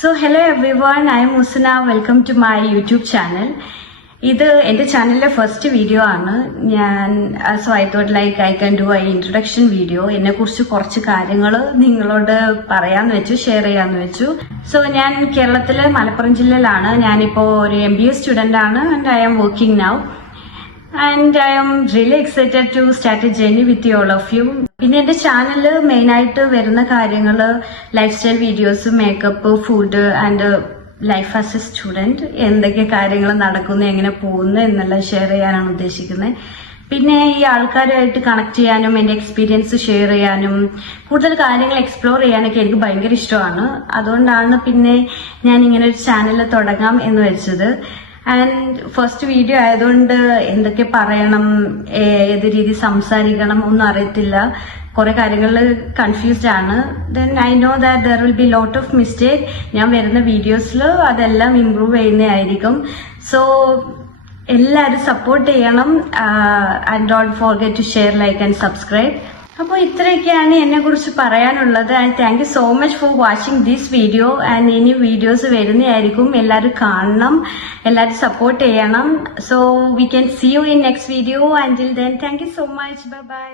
So hello everyone, I am Usna. Welcome to my YouTube channel. ഇത് എന്റെ ചാനലിലെ first video ആണ് ഞാൻ. So I thought like I can do I introduction video. എന്നെ കുറിച്ച് കുറച്ച് കാര്യങ്ങൾ നിങ്ങളോട് പറയാന്ന് വെച്ചു, ഷെയർ ചെയ്യാന്ന് വെച്ചു. സോ ഞാൻ കേരളത്തിലെ മലപ്പുറം ജില്ലയിലാണ്. ഞാനിപ്പോ ഒരു MBA സ്റ്റുഡന്റ് ആണ് and I am working now. And I am really excited to start a journey with you all of you. പിന്നെ എന്റെ ചാനലിൽ മെയിൻ ആയിട്ട് വരുന്ന കാര്യങ്ങള് life style videos, makeup, food and life as A student, എന്തൊക്കെ കാര്യങ്ങൾ നടക്കുന്നു, എങ്ങനെ പോകുന്നു എന്നെല്ലാം ഷെയർ ചെയ്യാനാണ് ഉദ്ദേശിക്കുന്നത്. പിന്നെ ഈ ആൾക്കാരുമായിട്ട് കണക്ട് ചെയ്യാനും എന്റെ എക്സ്പീരിയൻസ് ഷെയർ ചെയ്യാനും കൂടുതൽ കാര്യങ്ങൾ എക്സ്പ്ലോർ ചെയ്യാനൊക്കെ എനിക്ക് ഭയങ്കര ഇഷ്ടമാണ്. അതുകൊണ്ടാണ് പിന്നെ ഞാൻ ഇങ്ങനെ ഒരു ചാനൽ തുടങ്ങാം എന്ന് വെച്ചത്. ആൻഡ് ഫസ്റ്റ് വീഡിയോ ആയതുകൊണ്ട് എന്തൊക്കെ പറയണം, ഏത് രീതി സംസാരിക്കണം ഒന്നും അറിയത്തില്ല. കുറെ കാര്യങ്ങളിൽ കൺഫ്യൂസ്ഡ് ആണ്. Then I know that there will be lot of mistake. ഞാൻ വരുന്ന വീഡിയോസിൽ അതെല്ലാം ഇംപ്രൂവ് ചെയ്യുന്നതായിരിക്കും. സോ എല്ലാവരും സപ്പോർട്ട് ചെയ്യണം. And don't forget to share, like and subscribe. അപ്പോൾ ഇത്രയൊക്കെയാണ് എന്നെ കുറിച്ച് പറയാനുള്ളത്. And thank you so much for watching this video. And ഇനി വീഡിയോസ് വരുന്നതായിരിക്കും. എല്ലാവരും കാണണം, എല്ലാവരും സപ്പോർട്ട് ചെയ്യണം. So we can see you in next video. ആൻഡിൽ then thank you so much. Bye by.